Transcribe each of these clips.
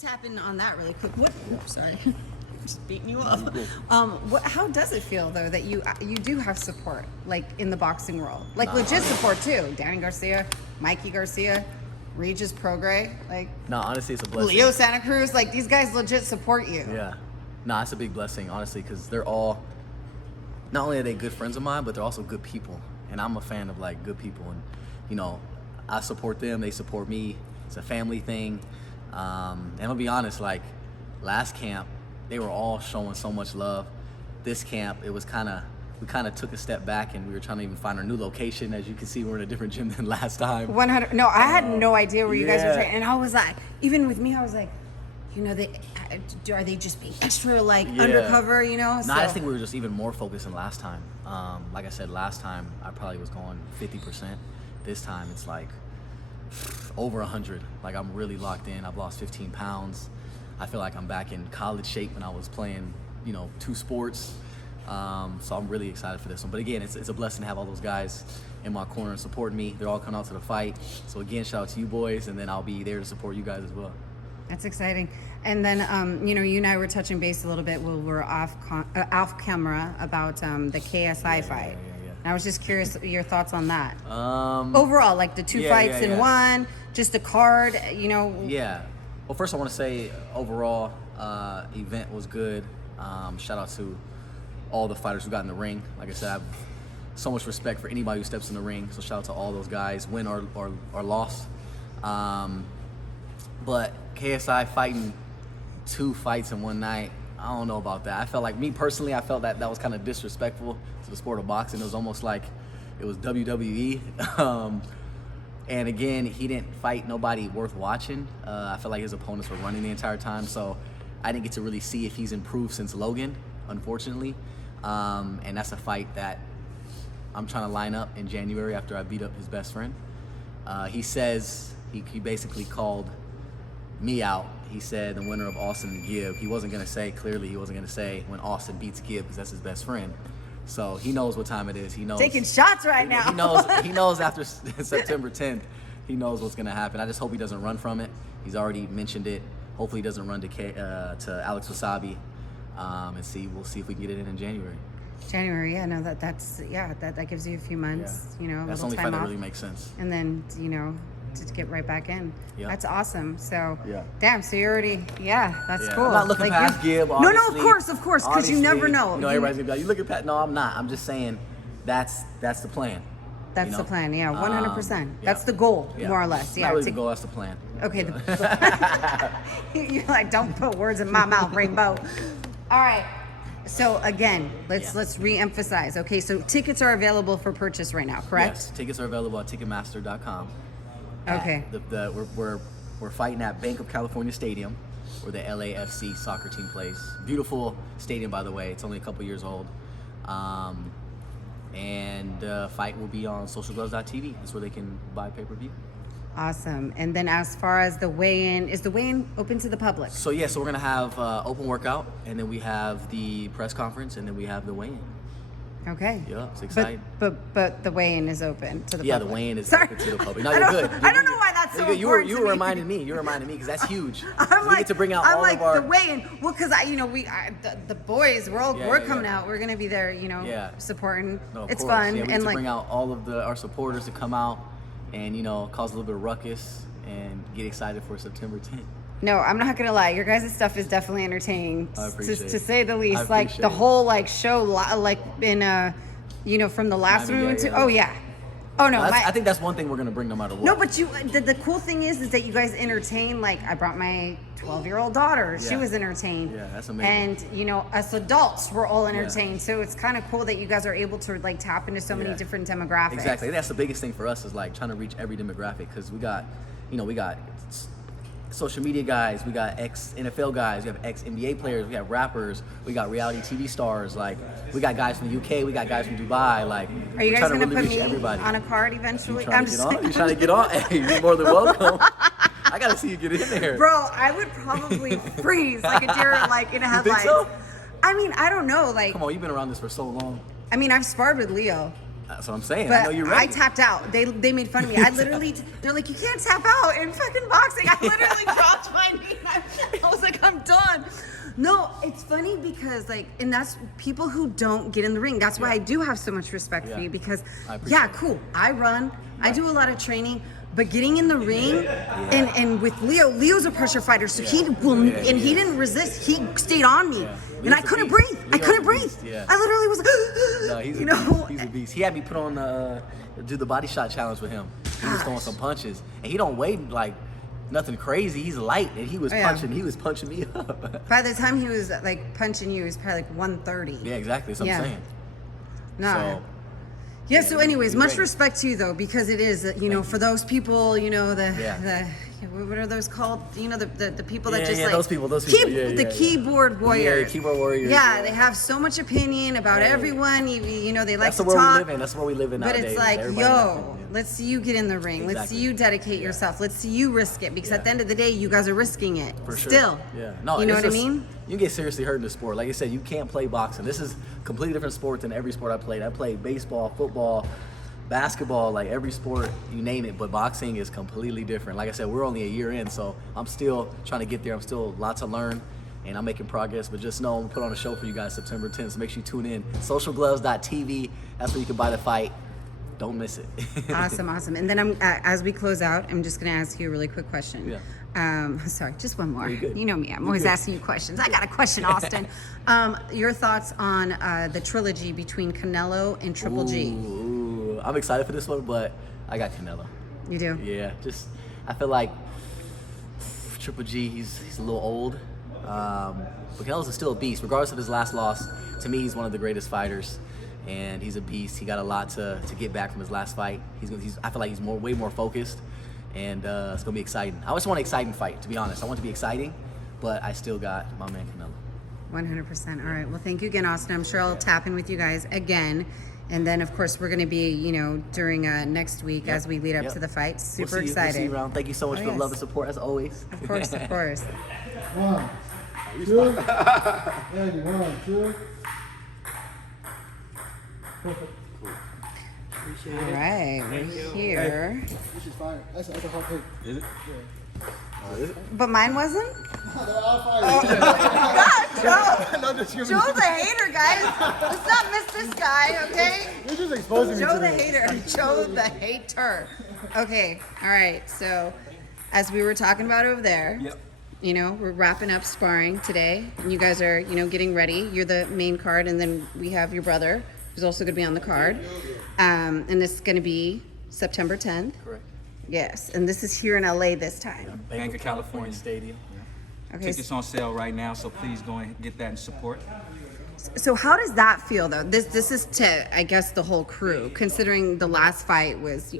tap in on that really quick. What? Oh, sorry, just beating you up. How does it feel though that you do have support like in the boxing world, like legit support too? Danny Garcia, Mikey Garcia, Regis Prograis, like. No, honestly, it's a blessing. Leo Santa Cruz, like these guys legit support you. Yeah, no, it's a big blessing, honestly, because they're all. Not only are they good friends of mine, but they're also good people, and I'm a fan of like good people, and you know, I support them, they support me. It's a family thing. And I'll be honest, like last camp, they were all showing so much love. This camp, it was we kind of took a step back, and we were trying to even find our new location. As you can see, we're in a different gym than last time. 100. No, I had no idea where you guys were training, and I was like, even with me, I was like, you know, are they just being extra like undercover? You know? No, I just think we were just even more focused than last time. Like I said, last time I probably was going 50%. This time it's like over 100. Like I'm really locked in. I've lost 15 pounds. I feel like I'm back in college shape when I was playing, you know, 2 sports. So I'm really excited for this one. But again, it's a blessing to have all those guys in my corner and supporting me. They're all coming out to the fight. So again, shout out to you boys, and then I'll be there to support you guys as well. That's exciting. And then, you know, you and I were touching base a little bit while we were off camera about the KSI fight. And I was just curious your thoughts on that. Overall, like the 2 fights in one, just the card, you know. Yeah. Well, first I want to say overall, event was good. Shout out to all the fighters who got in the ring. Like I said, I have so much respect for anybody who steps in the ring. So shout out to all those guys, win or loss. But KSI fighting 2 fights in one night, I don't know about that. I felt like, me personally, I felt that was kind of disrespectful to the sport of boxing. It was almost like it was WWE. And again, he didn't fight nobody worth watching. I felt like his opponents were running the entire time, so I didn't get to really see if he's improved since Logan, unfortunately. And that's a fight that I'm trying to line up in January after I beat up his best friend. He says, he basically called me out. He said the winner of Austin McGib. He wasn't going to say, clearly he wasn't going to say when Austin beats Gibb, because that's his best friend. So he knows what time it is. He knows. Taking shots right now. He knows after September 10th, he knows what's going to happen. I just hope he doesn't run from it. He's already mentioned it. Hopefully he doesn't run to Alex Wasabi. And we'll see if we can get it in January. January, yeah, no, that gives you a few months, you know, that's the only fight that really makes sense. And then, you know, to get right back in. Yeah. That's awesome. So, damn, so you're already, that's cool. I'm not looking past Gibb, No, of course, because you never know. You know, everybody's gonna be like, you looking past, no, I'm not. I'm just saying that's the plan. That's the plan, 100%. That's the goal, more or less. Not really the goal, that's the plan. Okay. You're like, don't put words in my mouth, Rainbow. All right. So again, let's re-emphasize. Okay, so tickets are available for purchase right now, correct? Yes, tickets are available at Ticketmaster.com. Okay. We're fighting at Bank of California Stadium, where the LAFC soccer team plays. Beautiful stadium, by the way. It's only a couple years old. And the fight will be on socialgloves.tv. That's where they can buy pay-per-view. Awesome. And then as far as the weigh-in, is the weigh-in open to the public? So we're going to have open workout, and then we have the press conference, and then we have the weigh-in. Okay. Yeah, it's exciting. But the weigh-in is open to the public. Yeah, the weigh-in is open to the public. No, you're good. I don't know why that's so important. You were reminding me. You were reminding me because that's huge. We get to bring out all of our the weigh-in. Well, because the boys, we're coming out. We're gonna be there, you know, supporting. No, it's course. fun. Yeah, we and get to bring out all of our supporters to come out and, you know, cause a little bit of ruckus and get excited for September 10th. No, I'm not gonna lie. Your guys' stuff is definitely entertaining, to say the least. Like the it. whole show, like in you know, from the last one we went to. Oh yeah. Oh no. I think that's one thing we're gonna bring no matter what. No, but the cool thing is that you guys entertain. Like I brought my 12-year-old daughter. She was entertained. Yeah, that's amazing. And you know, us adults were all entertained. Yeah. So it's kind of cool that you guys are able to tap into so many different demographics. Exactly. That's the biggest thing for us is trying to reach every demographic, because we got social media guys, we got ex-NFL guys, we have ex-NBA players, we got rappers, we got reality TV stars, we got guys from the UK, we got guys from Dubai, Are you guys going to really put me everybody. on a card eventually? You trying to get on? Hey, you're more than welcome. I got to see you get in there. Bro, I would probably freeze like a deer in a headlight. You think so? I mean, I don't know. Come on, you've been around this for so long. I mean, I've sparred with Leo. That's what I'm saying. But I know you're ready. I tapped out. They made fun of me. I literally, they're like, you can't tap out in fucking boxing. I literally dropped my knee. No, it's funny because and that's people who don't get in the ring. That's why I do have so much respect for you because cool. I run, I do a lot of training, but getting in the ring and with Leo's a pressure fighter, so he will he didn't resist. He stayed on me. And I couldn't breathe. I couldn't breathe. Yeah. I literally was like, no, he's a beast. He had me put on do the body shot challenge with him. He was throwing some punches, and he don't weigh like nothing crazy. He's light, and he was punching. He was punching me up. By the time he was like punching you, he was probably like 130. Yeah, exactly. That's what I'm saying. No. So, yeah. So, anyways, much respect to you though, because it is for those people, the what are those called? The people that just like those people. The keyboard warriors. Yeah, keyboard warriors. Yeah, they have so much opinion about everyone. They like to talk. That's the world we live in. That's the world we live in nowadays. But it's like, let's see you get in the ring. Exactly. Let's see you dedicate yourself. Let's see you risk it. Because at the end of the day, you guys are risking it. For sure. Still. Yeah. No, you know what I mean? You get seriously hurt in the sport. Like I said, you can't play boxing. This is a completely different sport than every sport I played. I played baseball, football, basketball, like every sport, you name it, but boxing is completely different. Like I said, we're only a year in, so I'm still trying to get there. I'm still a lot to learn, and I'm making progress, but just know I'm gonna put on a show for you guys September 10th, so make sure you tune in. Socialgloves.tv, that's where you can buy the fight. Don't miss it. Awesome. And then as we close out, I'm just gonna ask you a really quick question. Yeah. Sorry, just one more. You know me, I'm always asking you questions. I got a question, Austin. Your thoughts on the trilogy between Canelo and Triple G? I'm excited for this one, but I got Canelo. You do? Yeah, I feel like Triple G, he's a little old, but Canelo's still a beast. Regardless of his last loss, to me, he's one of the greatest fighters, and he's a beast. He got a lot to get back from his last fight. I feel like he's way more focused, and it's gonna be exciting. I just want an exciting fight, to be honest. I want it to be exciting, but I still got my man Canelo. 100%. All right. Well, thank you again, Austin. I'm sure I'll tap in with you guys again. And then, of course, we're going to be, during next week as we lead up to the fight. Super excited. We'll see you around. Thank you so much for the love and support, as always. Of course. 1, 2. Thank you. 1, 2. Perfect. All right, we're here. This is fire. That's a hot take. Is it? But mine wasn't? They're all fire. God, Joe's a hater, guys. Let's not miss this guy, okay? You're just exposing me Joe to the this. hater. Joe the hater. Okay, all right. So, as we were talking about over there, we're wrapping up sparring today. And you guys are, getting ready. You're the main card, and then we have your brother, who's also going to be on the card. And this is going to be September 10th. Correct. Yes, and this is here in LA this time. Bank of California Stadium. Okay. Tickets on sale right now, so please go and get that and support. So how does that feel though? This is to, I guess, the whole crew, considering the last fight was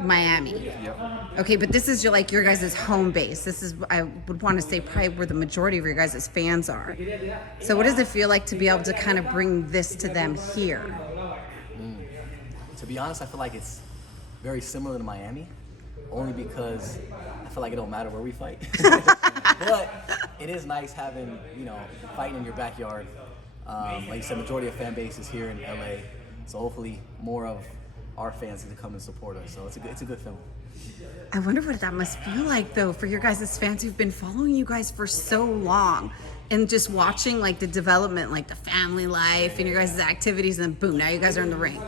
Miami. Yep. Okay, but this is your guys' home base. This is, I would want to say, probably where the majority of your guys' fans are. So what does it feel like to be able to kind of bring this to them here? To be honest, I feel like it's very similar to Miami, only because I feel like it don't matter where we fight. But it is nice having, fighting in your backyard. Like you said, majority of fan base is here in LA, so hopefully more of our fans can come and support us. So it's a good film. I wonder what that must feel like though for your guys' fans who've been following you guys for so long and just watching like the development, like the family life and your guys' activities, and then boom, now you guys are in the ring.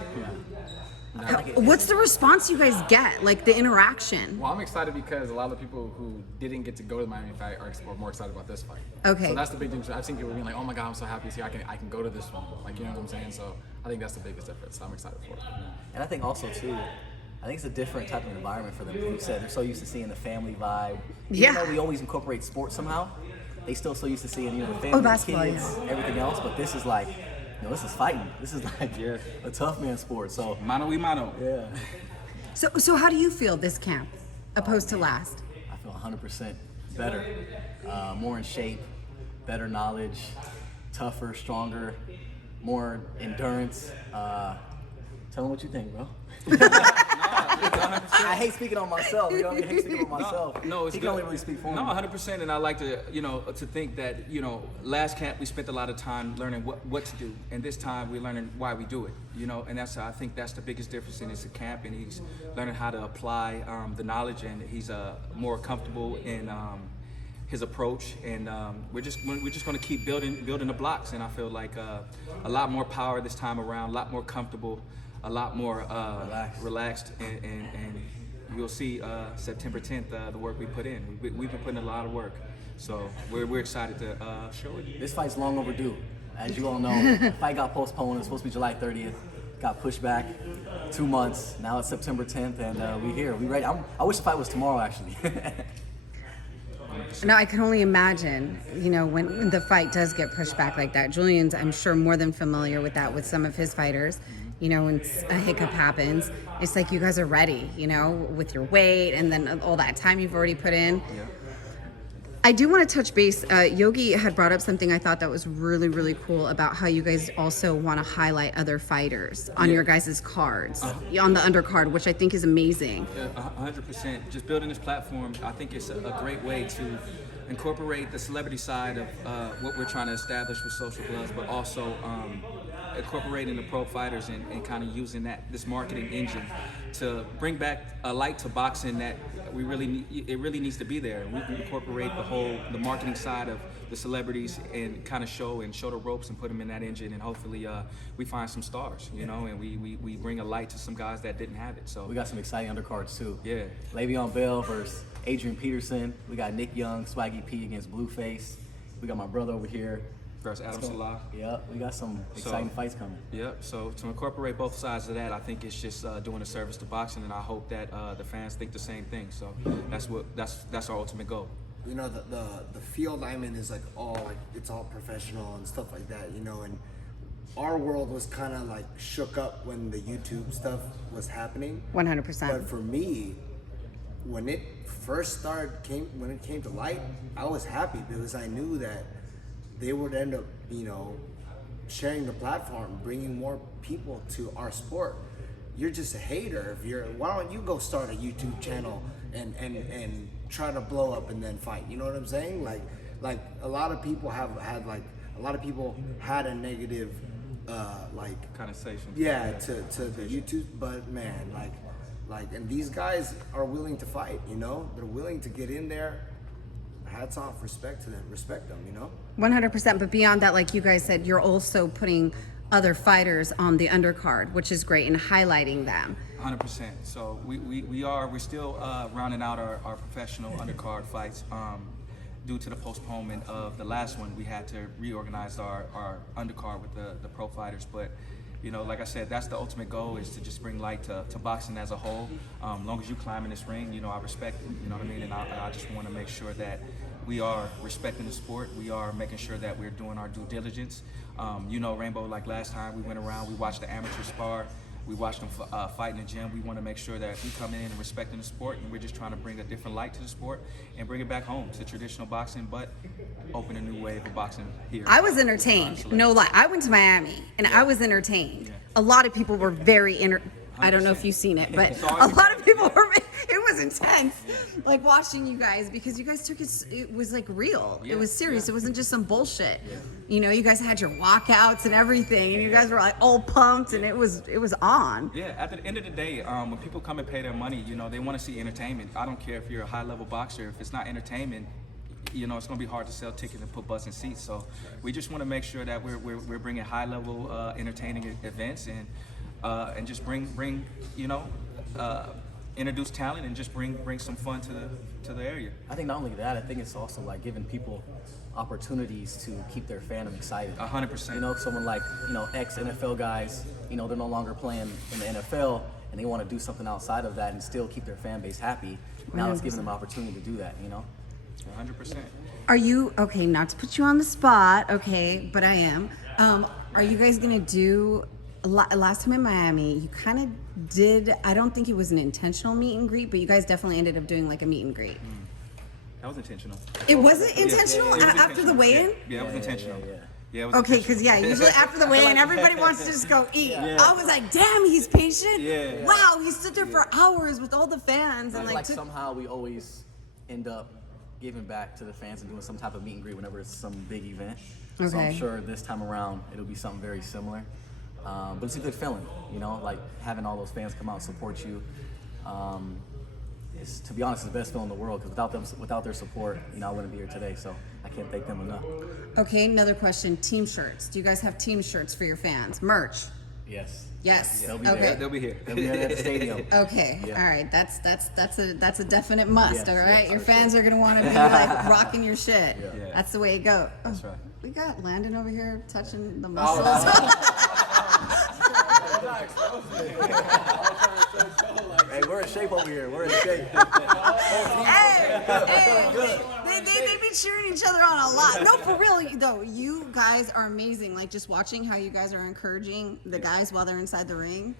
What's the response you guys get, like the interaction? Well, I'm excited because a lot of people who didn't get to go to the Miami fight are more excited about this fight. Okay. So that's the big difference. I've seen people being like, "Oh my God, I'm so happy to see I can go to this one." Like, you know what I'm saying? So I think that's the biggest difference. So I'm excited for it. And I think also too, I think it's a different type of environment for them. Like you said, they're so used to seeing the family vibe. Even though we always incorporate sports somehow, they still so used to seeing the family, kids, everything else. But this is like, this is fighting. This is like a tough man sport. So Mano y mano. Yeah. So how do you feel this camp, opposed to last? I feel 100% better, more in shape, better knowledge, tougher, stronger, more endurance. Tell them what you think, bro. I hate speaking on myself. You know what I mean? I hate speaking on myself. No, it's he can only really speak for me. No, 100%. And I like to, to think that, last camp we spent a lot of time learning what to do, and this time we're learning why we do it. And I think that's the biggest difference in this camp. And he's learning how to apply the knowledge, and he's more comfortable in his approach, and we're just going to keep building the blocks. And I feel like a lot more power this time around, a lot more comfortable, a lot more relaxed, and you'll see September 10th the work we put in. We've been putting a lot of work, so we're excited to show it. This fight's long overdue. As you all know, the fight got postponed. It was supposed to be July 30th. Got pushed back 2 months. Now it's September 10th, and we're here. We ready. I wish the fight was tomorrow, actually. No, I can only imagine, you know, when the fight does get pushed back like that. Julian's, I'm sure, more than familiar with that with some of his fighters. You know, when a hiccup happens, it's like you guys are ready, you know, with your weight and then all that time you've already put in. Yeah. I do want to touch base. Yogi had brought up something I thought that was really, really cool about how you guys also want to highlight other fighters on your guys' cards, on the undercard, which I think is amazing. Yeah, 100%. Just building this platform, I think it's a great way to incorporate the celebrity side of what we're trying to establish with Social Gloves, but also incorporating the pro fighters and kind of using this marketing engine to bring back a light to boxing that we really need. It really needs to be there. We can incorporate the marketing side of the celebrities and kind of show the ropes and put them in that engine, and hopefully we find some stars, you know, and we bring a light to some guys that didn't have it. So We got some exciting undercards too. Yeah. Le'Veon Bell versus Adrian Peterson. We got Nick Young, Swaggy P against Blueface. We got my brother over here. versus Adam Salah. Yep, we got some exciting fights coming. Yep. So to incorporate both sides of that, I think it's just doing a service to boxing, and I hope that the fans think the same thing. So that's our ultimate goal. You know, the field I'm in is like it's all professional and stuff like that, you know, and our world was kind of like shook up when the YouTube stuff was happening. 100%. But for me, when it first when it came to light, I was happy because I knew that they would end up, you know, sharing the platform, bringing more people to our sport. You're just a hater. Why don't you go start a YouTube channel and try to blow up and then fight? You know what I'm saying? Like a lot of people had a negative Connotation. yeah, to the YouTube, but man, and these guys are willing to fight, you know? They're willing to get in there. Hats off, respect to them, respect them, you know? 100%. But beyond that, like you guys said, you're also putting other fighters on the undercard, which is great, and highlighting them. 100%. So we're still rounding out our professional undercard fights. Due to the postponement of the last one, we had to reorganize our undercard with the pro fighters. But, you know, like I said, that's the ultimate goal, is to just bring light to boxing as a whole. As long as you climb in this ring, you know, I respect it, you know what I mean? And I just want to make sure that we are respecting the sport. We are making sure that we're doing our due diligence. You know, Rainbow, like last time we went around, we watched the amateur spar. We watched them fight in the gym. We want to make sure that we come in and respecting the sport, and we're just trying to bring a different light to the sport and bring it back home to traditional boxing, but open a new wave of boxing here. I was entertained, no lie. I went to Miami, and I was entertained. Yeah. A lot of people were very I don't know if you've seen it, but a lot of people were. It was intense, like watching you guys, because you guys took it. It was like real. Yeah. It was serious. Yeah. It wasn't just some bullshit. Yeah. You know, you guys had your walkouts and everything, and you guys were like all pumped, and it was on. Yeah, at the end of the day, when people come and pay their money, you know, they want to see entertainment. I don't care if you're a high-level boxer. If it's not entertainment, you know, it's going to be hard to sell tickets and put butts in seats. So we just want to make sure that we're bringing high-level entertaining events and just bring you know, introduce talent and just bring some fun to the area. I think not only that, I think it's also like giving people opportunities to keep their fandom excited. 100%. You know, someone like, you know, ex-NFL guys, you know, they're no longer playing in the NFL and they want to do something outside of that and still keep their fan base happy. Now it's giving them an opportunity to do that, you know? 100%. Are you okay? Not to put you on the spot, okay, but I am. Are you guys gonna do? Last time in Miami, you kind of did. I don't think it was an intentional meet and greet, but you guys definitely ended up doing like a meet and greet. That was intentional. It wasn't intentional It was after the intentional. weigh-in. Yeah, it was intentional. Yeah, it was Okay, intentional. because usually after the weigh-in, everybody wants to just go eat. Yeah. I was like, damn, he's patient. Yeah. Wow, he stood there for hours with all the fans and Like took- somehow we always end up giving back to the fans and doing some type of meet and greet whenever it's some big event. So I'm Okay. sure this time around it'll be something very similar. But it's a good feeling, you know, like having all those fans come out and support you. it's to be honest, it's the best feeling in the world, because without their support, you know, I wouldn't be here today. So I can't thank them enough. Okay, another question. Team shirts. Do you guys have team shirts for your fans? Merch? Yes. Yes. They'll be Okay. there. They'll be here. They'll be there at the stadium. Okay, Yeah. all right. That's a definite must. Yes, all right, yes, your for fans are gonna want to be like rocking your shit. Yeah. Yeah. That's the way it goes. That's right. We got Landon over here touching the Oh, muscles. Hey, we're in shape over here. We're in shape. They be cheering each other on a lot. No, for real though. You guys are amazing. Like just watching how you guys are encouraging the guys while they're inside the ring.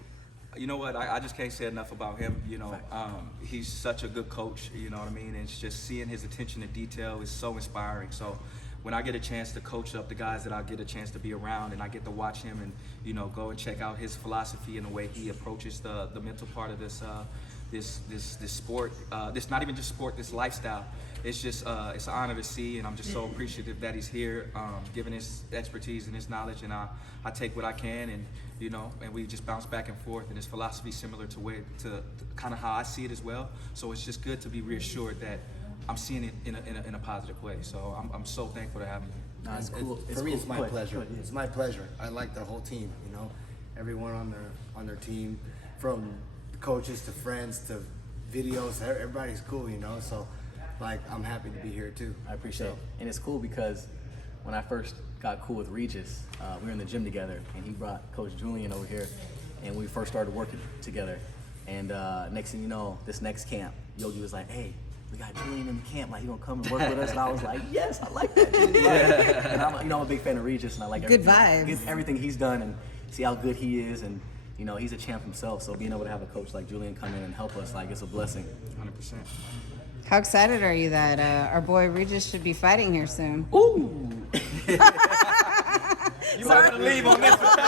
You know what? I just can't say enough about him. You know, he's such a good coach. You know what I mean? And it's just seeing his attention to detail is so inspiring. So when I get a chance to coach up the guys that I get a chance to be around, and I get to watch him and, you know, go and check out his philosophy and the way he approaches the mental part of this sport, this not even just sport, this lifestyle. It's just it's an honor to see, and I'm just so appreciative that he's here, giving his expertise and his knowledge, and I take what I can, and you know, and we just bounce back and forth, and his philosophy is similar to kind of how I see it as well. So it's just good to be reassured that I'm seeing it in a positive way. So I'm so thankful to have him. Nah, it's cool. For me, it's my Go ahead. pleasure. Go ahead. It's my pleasure. I like the whole team. You know, everyone on their team, from coaches to friends to videos. Everybody's cool. You know, so like I'm happy to be here too. I appreciate it. And it's cool because when I first got cool with Regis, we were in the gym together, and he brought Coach Julian over here, and we first started working together. And next thing you know, this next camp, Yogi was like, "Hey, we got Julian in the camp. Like, he gonna come and work with us?" And I was like, "Yes, I like that." And I'm a big fan of Regis, and I like Good vibes. everything he's done, and see how good he is, and you know, he's a champ himself. So being able to have a coach like Julian come in and help us, like, it's a blessing. 100%. How excited are you that our boy Regis should be fighting here soon? Ooh. You might want to leave on this one.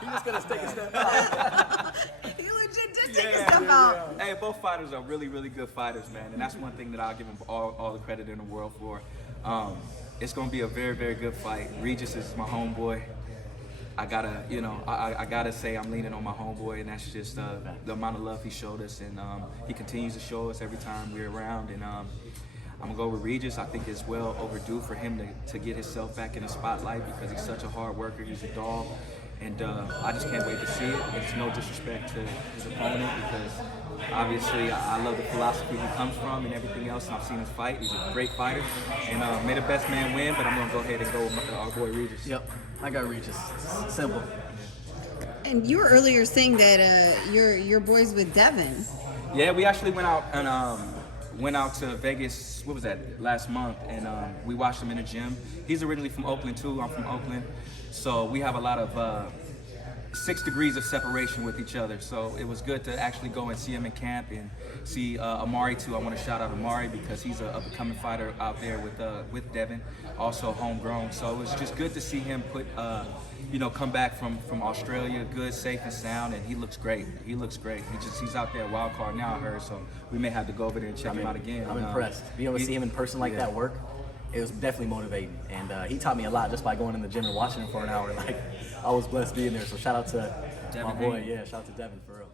He's just gonna take a step out. He legit did take a step out. Hey, both fighters are really, really good fighters, man, and that's one thing that I'll give them all the credit in the world for. It's gonna be a very, very good fight. Regis is my homeboy. I gotta say I'm leaning on my homeboy, and that's just the amount of love he showed us, and he continues to show us every time we're around. And I'm gonna go with Regis. I think it's well overdue for him to get himself back in the spotlight, because he's such a hard worker. He's a dog, and I just can't wait to see it. It's no disrespect to his opponent, because obviously I love the philosophy he comes from and everything else, and I've seen him fight. He's a great fighter, and may the best man win, but I'm gonna go ahead and go with our boy Regis. Yep, I got Regis. Simple. And you were earlier saying that your boys with Devin. Yeah, we actually went out to Vegas. What was that? Last month, and we watched him in the gym. He's originally from Oakland too. I'm from Oakland, so we have a lot of 6 degrees of separation with each other. So it was good to actually go and see him in camp, and see Amari too. I want to shout out Amari, because he's a up-and-coming fighter out there with Devin, also homegrown. So it was just good to see him come back from Australia, good, safe and sound, and he looks great. He looks great. He's out there a wild card now, I heard. So we may have to go over there and check him out again. I'm impressed. Being able to see him in person like that work, it was definitely motivating. And he taught me a lot just by going in the gym and watching him for an hour. Like, I was blessed being there. So shout out to my boy. Yeah, shout out to Devin for real.